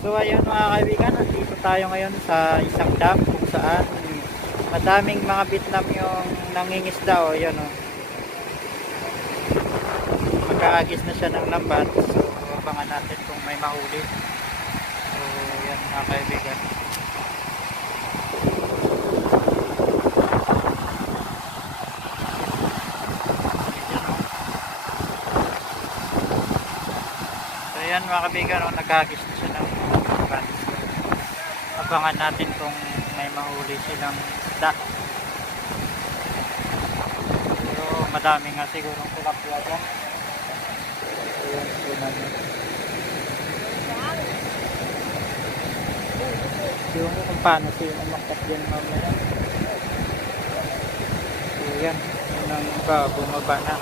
So ayun mga kaibigan, nandito tayo ngayon sa isang dam kung saan madaming mga Vietnam yung nangingisda o yun o. Magkaagis na siya ng lambat. So abangan natin kung may mahuli. So yan mga kaibigan. So yan mga kaibigan, nagkaagis na siya ng lambat. Abangan natin kung may mahuli silang isda. Pero madami nga sigurong tilapia dyan. Ayan, sunan yun. Diwan ko kung paano siya umakat dyan mamaya. So yan, yun ang iba, bumaba na.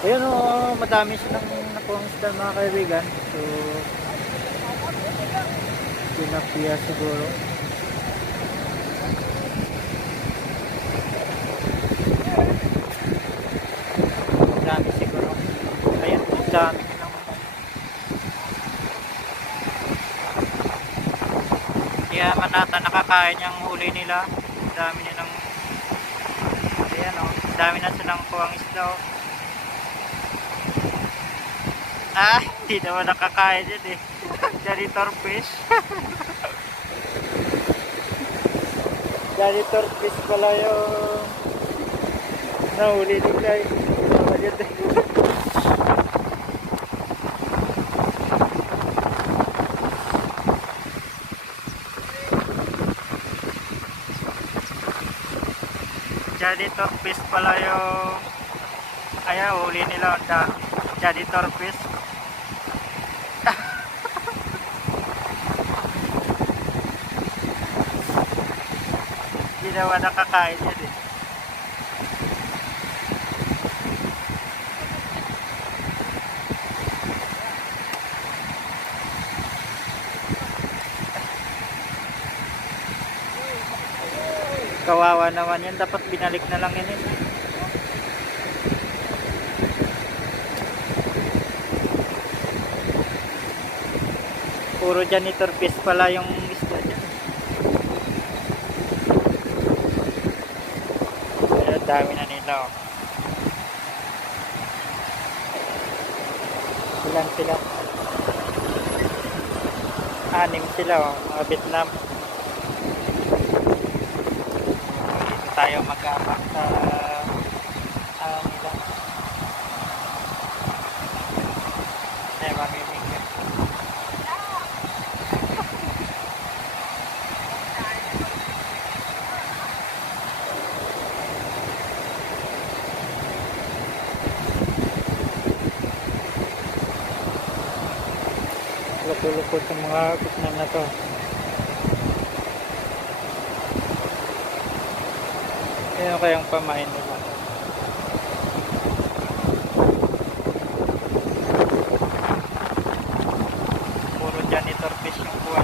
Ayan o, madami silang nakuha isda mga kaibigan. So, tilapia siguro. Madami siguro. Ayan, dami lang. Kaya manata nakakain yung huli nila. Dami nilang, ayan o, dami na silang kuwang isda o. Ah, hindi naman nakakain yun eh. Janitor fish. Janitor fish pala yung nahuli nila eh. Ayun eh. Janitor fish pala yung kaya huli nila ang dami. Janitor fish. Hindi naman nakakain yun eh. Kawawa naman yan. Dapat binalik na lang yun eh. Puro janitor fish pala yung isda dyan. Kaya dami na nila oh. Ilan sila? 6 sila oh, mga Vietnam. Dito tayo mag-apak sa nila. Ay, mamimigay. Lupot sa mga Vietnam na to. Ano kayang pamain nila? Puro janitor fish yung kuha.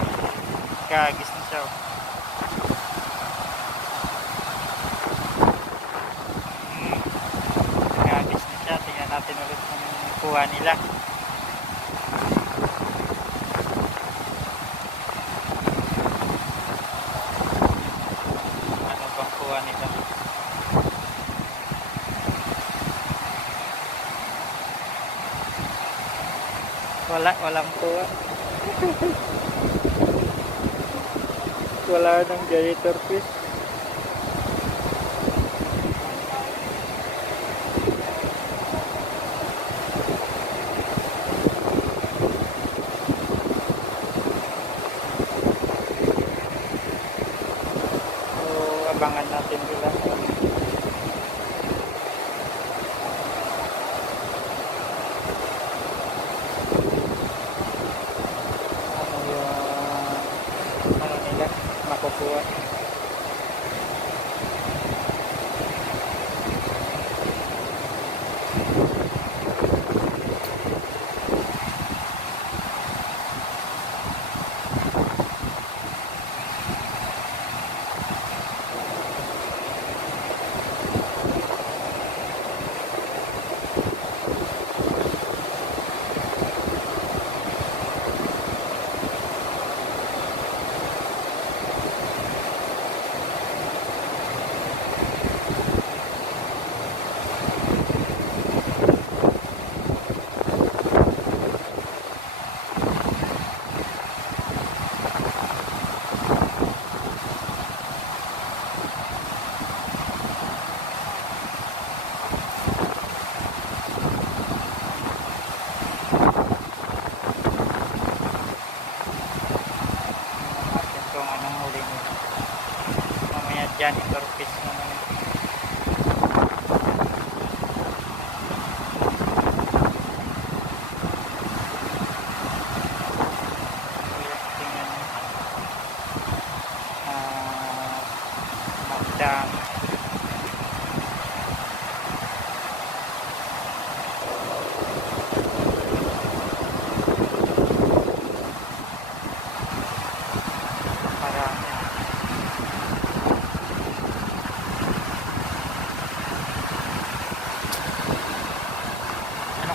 Kagis na siya. Kagis na siya. Tingnan natin ulit yung kuha nila. Ano bang kuha nila? Walang kuha. Wala ng janitor fish. So, abangan natin sila. Ano nila makukuha.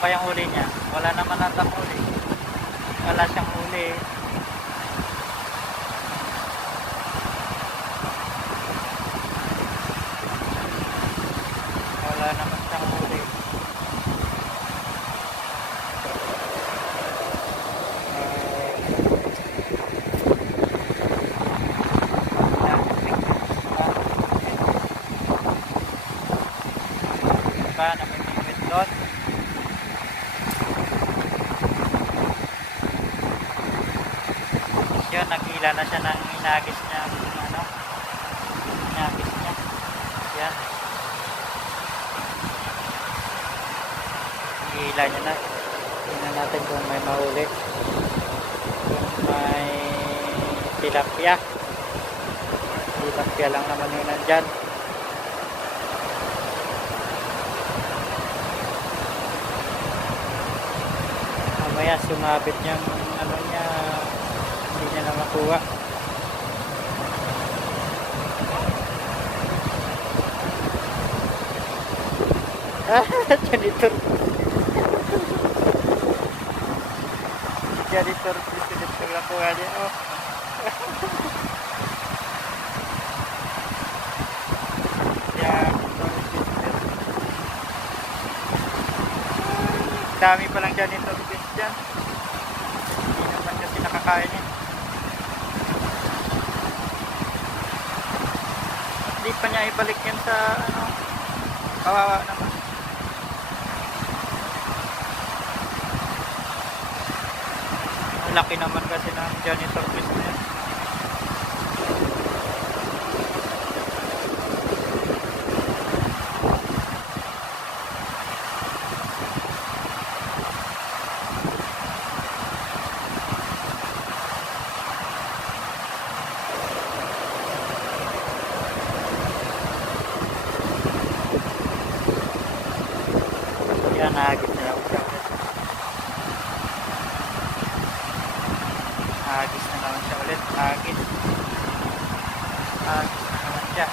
kayang huli niya? Wala naman natang huli. Wala siyang huli. Wala naman siyang huli. Namimingwit doon. Yun, nagila na siya ng inagis niya, ano, inagis niya. Yan. Hila niya na. Tingnan natin kung may mahuli. Kung may tilapia. Tilapia lang naman yun nandyan. Mamaya sumabit niyang ano niya, hindi niya na makuha. Janitor. Janitor, pisilip ko lang kuha niya. Oh. Yan. Dami palang janitor fish dyan. Hindi naman kasi nakakain yun. Hindi pa niya ibalik yan sa ano. Kawawa naman. Laki naman kasi ng janitor fish na yan. Yan, nahagis na ako siya ulit. Nahagis na naman siya ulit. Nahagis. Nahagis na naman siya.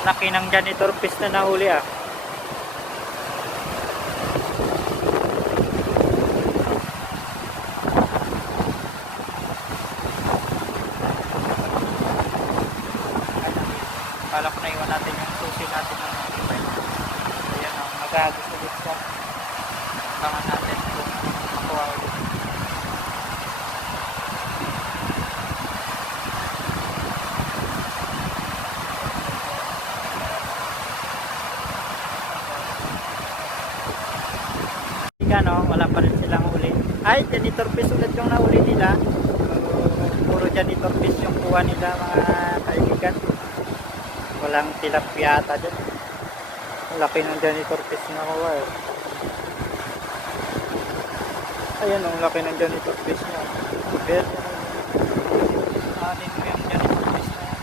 Malaki ng janitor fish na nahuli ah. Kala ko na iwan natin yung susi natin ng mga iba. Ayan o, mag-agos ulit siya. Abangan natin kung makuha ulit. No, wala pa rin silang huli. Ay, janitor fish ulit yung nahuli nila. Puro janitor fish yung kuha nila mga kaibigan. Walang tilapia ata dyan. Laki ng janitor fish na nakuha eh. Ayan ang laki ng janitor fish niya. Anin mo yung janitor fish na yan.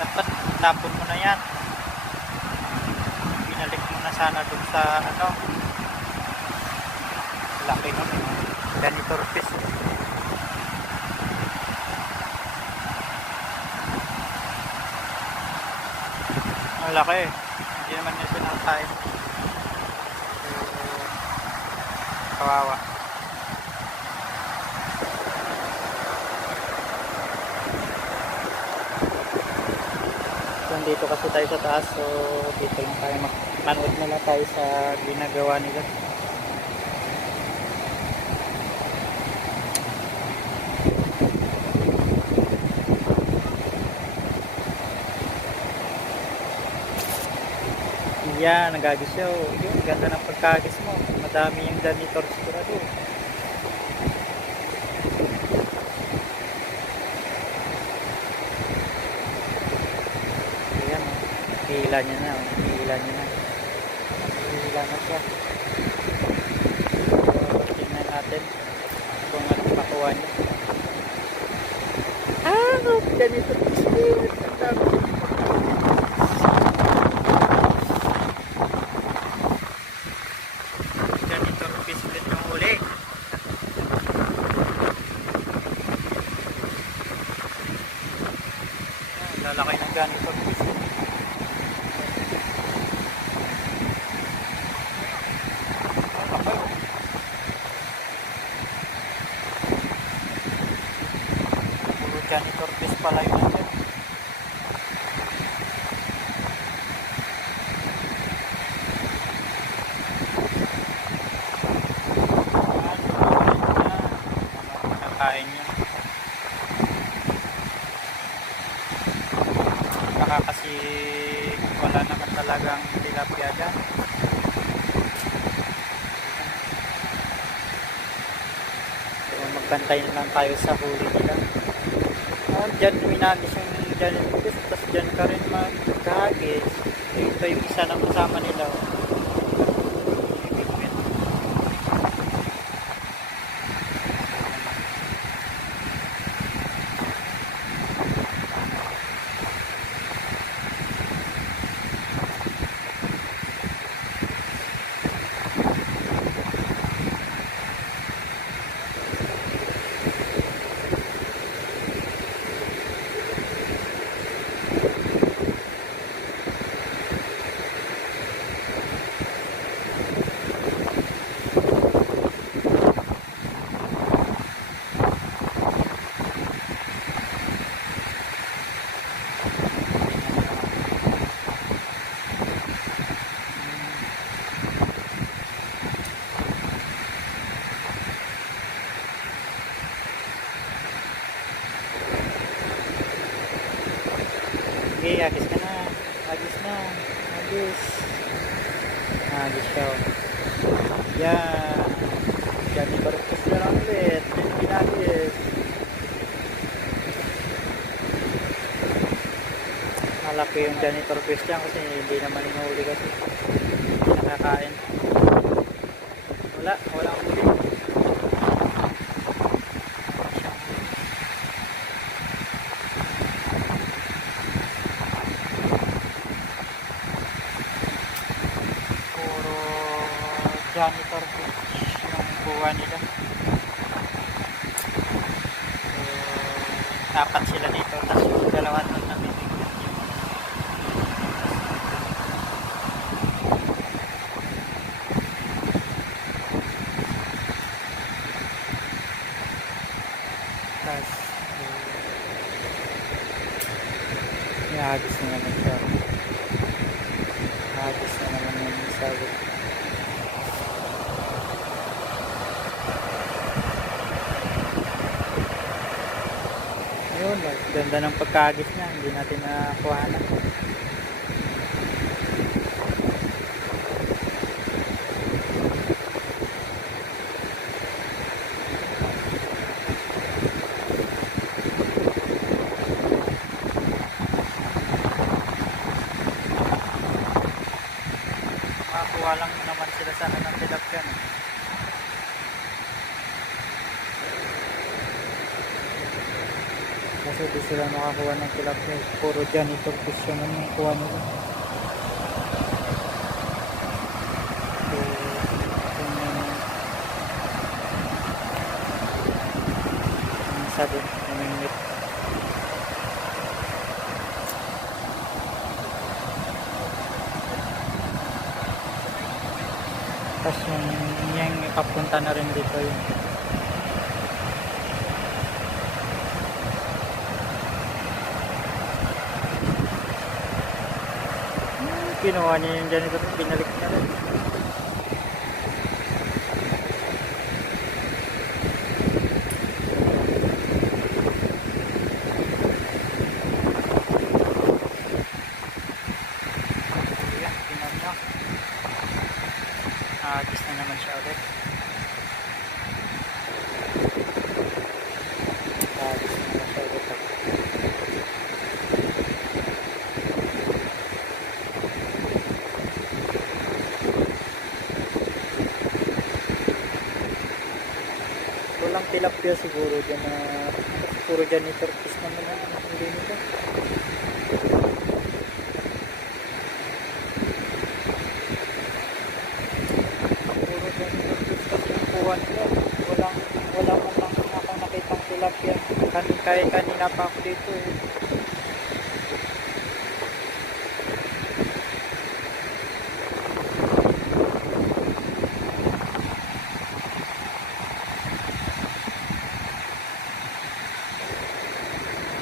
Dapat tapon mo na yan. Binalik mo na sana dun sa ano. Laki nun. Janitor fish. Ang laki eh. Hindi naman niya sinakain. Kawawa. So, dito kasi tayo sa taas. So, dito lang tayo manood na lang tayo sa ginagawa nila. Yan, nagagis siya. Yung ganda ng pagkagis mo. Madami yung janitor sigurado. Ayan, hila niya na. Hila niya na. Hila na siya. So, tingnan natin kung ano makuha niya. Janitor fish. Ang dami. Lalaki ng janitor fish. nakakain yun. Baka kasi wala naman talagang tilapia dyan. So magbantay na lang tayo sa huli nila. Dyan minagis yung dyan yung fish, tapos dyan ka rin magkahagis. Ito yung isa ng kasama nila. Okay, agis ka na. Agis na. Agis. Agis ka. Yan. Yan, ibarukos na lang ulit. Yan, pinagis. Malaki yung janitor fish dyan kasi hindi naman inuuli kasi. Hindi nakakain. Wala uli. Janitor fish yung buwan nila. Apat sila dito, tapos yung dalawa doon na bibigyan. Tapos ihagis na naman siya. Ihagis na naman yung sabi. Yun, ganda ng pagkagis niya, hindi natin nakuha na. Makakuha lang naman sila sana ng tilapia. Kasi di sila makakuha ng tilapia. Puro janitor fish yung kuha nila. So, yung isa din, umingit. Tapos yung ipapunta na rin dito yun. Kinuha niya yung janitor, pinalik niya rin. Ayan, kinuha niya. Agis na naman siya ulit. Agis na naman siya ulit. Walang tilapia siguro dyan na puro janitor fish naman ang hindi nito. Puro janitor fish kasi yung kuha nila. Wala man lang akong nakitang tilapia. Kanina pa ako dito eh.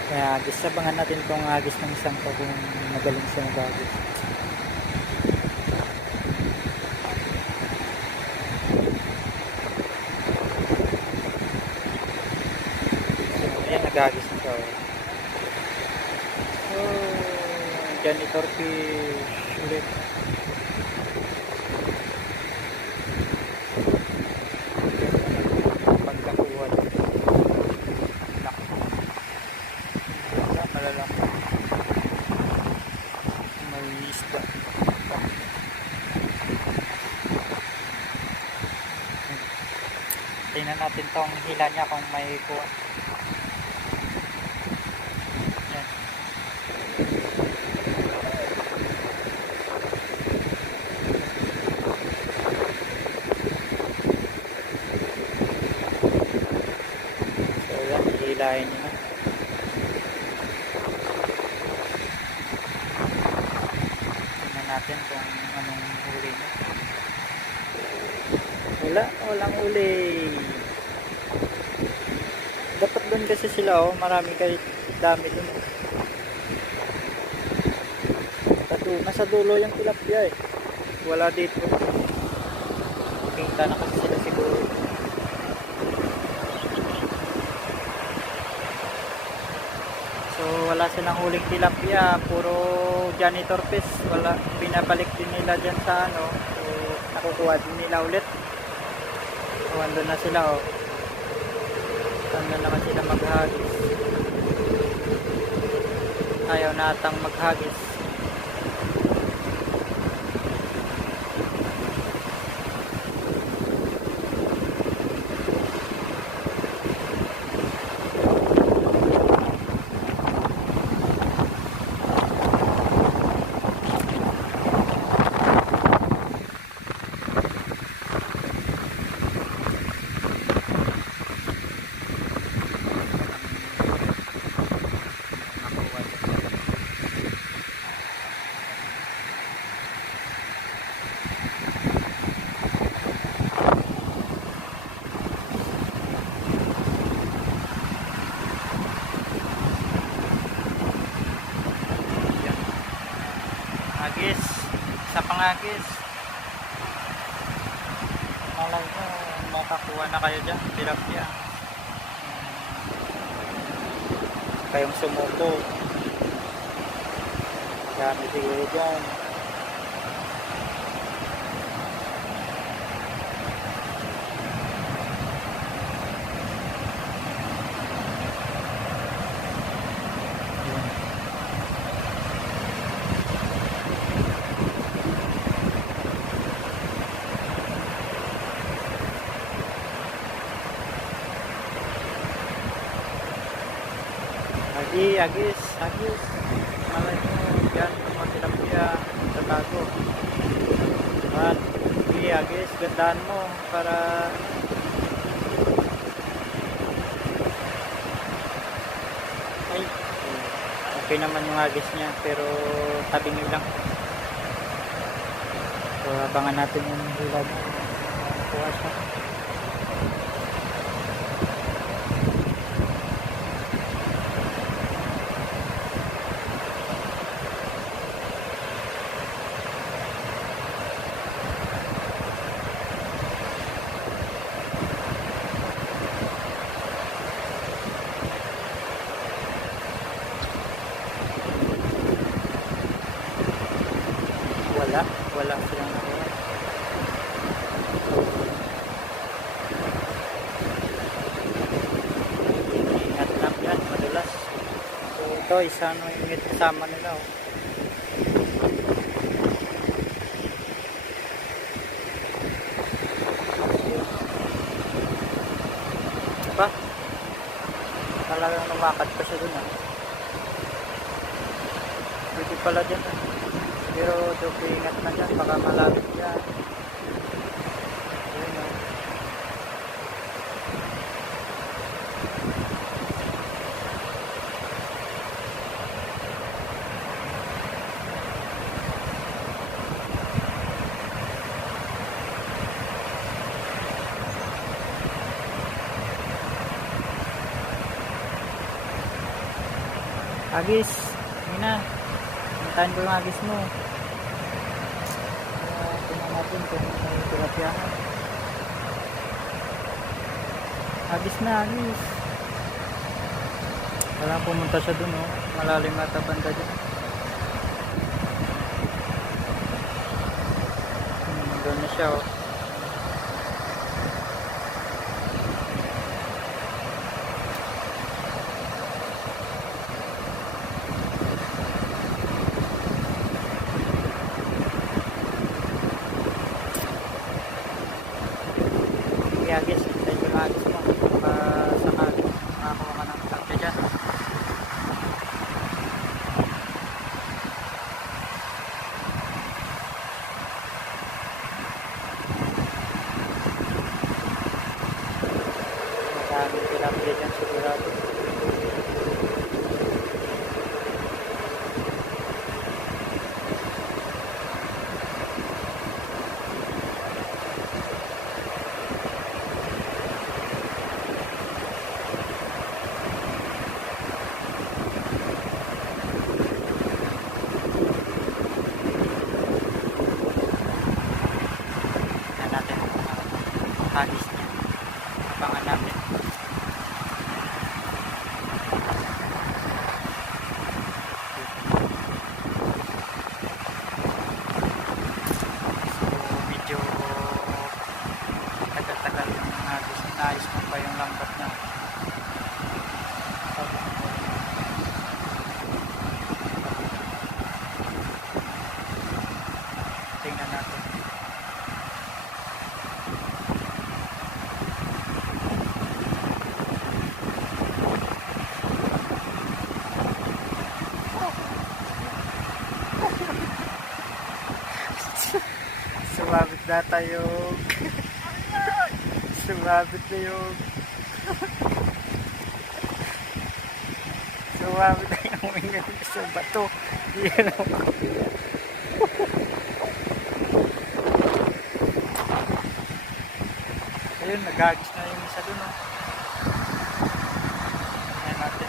Kaya agis, sabangan natin itong agis ng isang to kung magaling siya mag-agis. Naghagis na siya. Oh, janitor fish ulit. Pagkakuha. Malalaki. May isda. Tingnan natin tong hila niya kung may kuha. Yan. So yan, hilahin niya na. Tingnan natin kung anong huli niya. Walang huli. Dapat doon kasi sila, oh, marami kahit dami doon. Nasa dulo yung tilapia eh. Wala dito. Kita na kasi sila siguro. So wala silang huling tilapia, puro janitor fish. Wala, pinabalik din nila dyan sa ano. So nakukuha din nila ulit. So andun na sila, oh. Andun naman sila maghagis. Ayaw natang maghagis. Agis, isa pang agis. Malay ko, makakuha na kayo dyan, tilapia. Kayong sumuko. Dami siguro dyan. Agis. Malay mo, yan, mga tilapia sa bago. At, agis, gandaan mo para ay, okay naman yung agis niya, pero tabingi lang. So, abangan natin yung hila niya. Kuha siya. Wala silang nakuha. Ingat lang yan, madulas. So ito, isang ingit kasama nila, oh. Diba? Talagang lumakad pa siya dun, ah. Pwede pala dyan, ah. Pero ingat na dyan, baka malapit yan. Ayun, oh. Agis, yun na. Hintayin ko yung agis mo. Tingnan natin kung may tilapia. Agis na, agis. Wala pumunta siya dun, oh. Malalim ata banda dyan. Doon na siya, oh. Kaya guys, tayo na agis mo sakali makakuha ka ng vlog dyan. Maraming tilapia dyan sigurado. Hagis niya. Abangan natin. So, medyo tagal-tagal yung hagis. Naayos mo pa yung lambat niya. Tingnan natin. Sumabit na tayo. Sumabit na yung sumabit na yung ingin sa bato. Hindi yan ako. Ayun, nagagis na yung isa dun, oh. Ayan natin.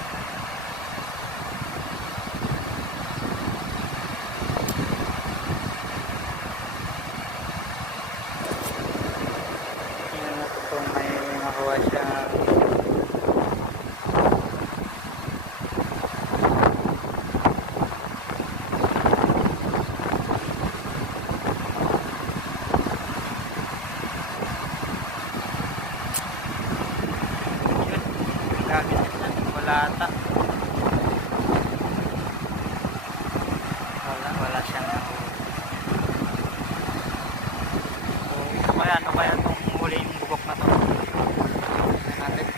Tingnan natin kung may makuha siya. Gagawin natin. Wala ata. Wala siyang nakuha. So, ano kaya itong huling bubok na to?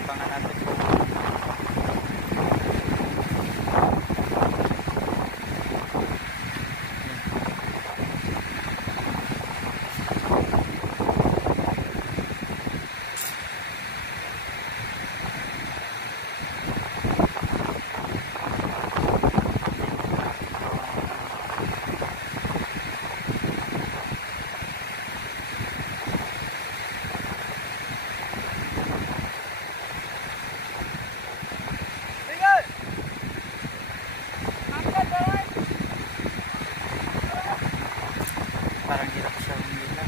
Pangan natin. Parang hirap siya humila.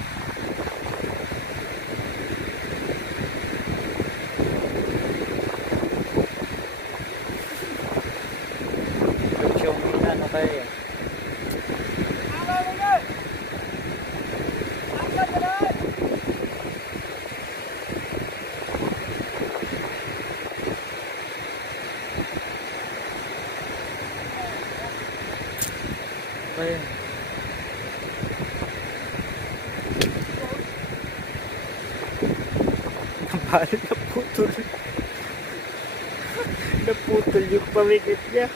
Hirap siya humila. Ano kaya yan? Kaya balik naputol yung pamikit niya.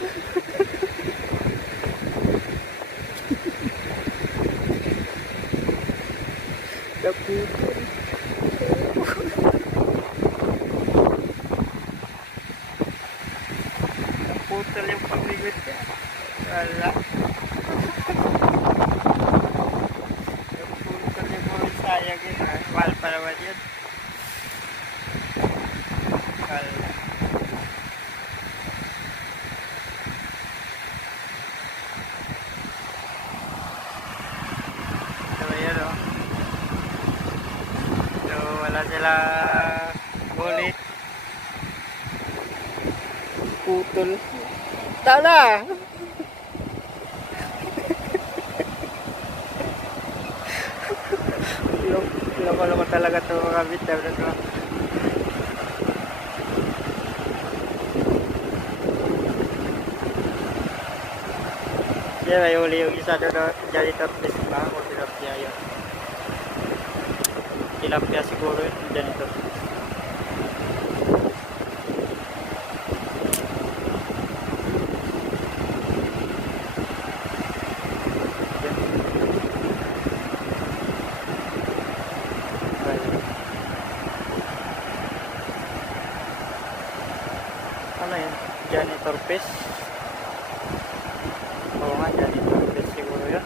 Naputol yung pamikit niya. Wala. Naputol yung pamikit. Sayang yun. Mahal pa naman yun. Wala. Wala sila ulit. naputol. Tala! Loko-loko talaga ito mga bitaw na ito. Yan, may huli yung isa doon. Janitor fish ba? O tilapia yun. Tilapia siguro yun. Janitor fish. Ano yun? Janitor fish. Oo nga, janitor fish siguro yun.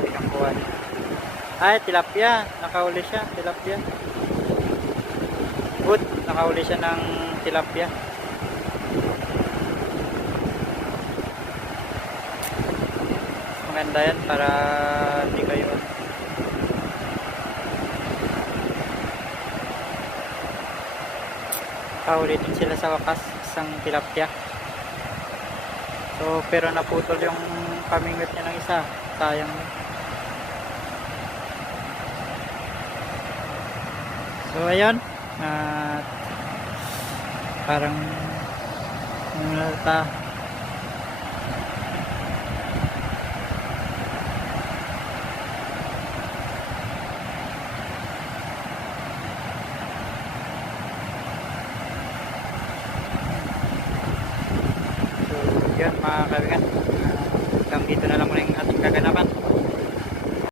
Pinakuha niya. Ay, tilapia. Nakahuli siya, tilapia. Good, nakahuli siya ng tilapia. Maganda yan para hindi kayo kahuli din sila sa wakas, isang tilapia. So, pero naputol yung kamingot niya ng isa. Sayang. So, ayun. At parang nalata. So, yun mga kaibigan. Hanggang dito na lang muna yung ating kaganapan.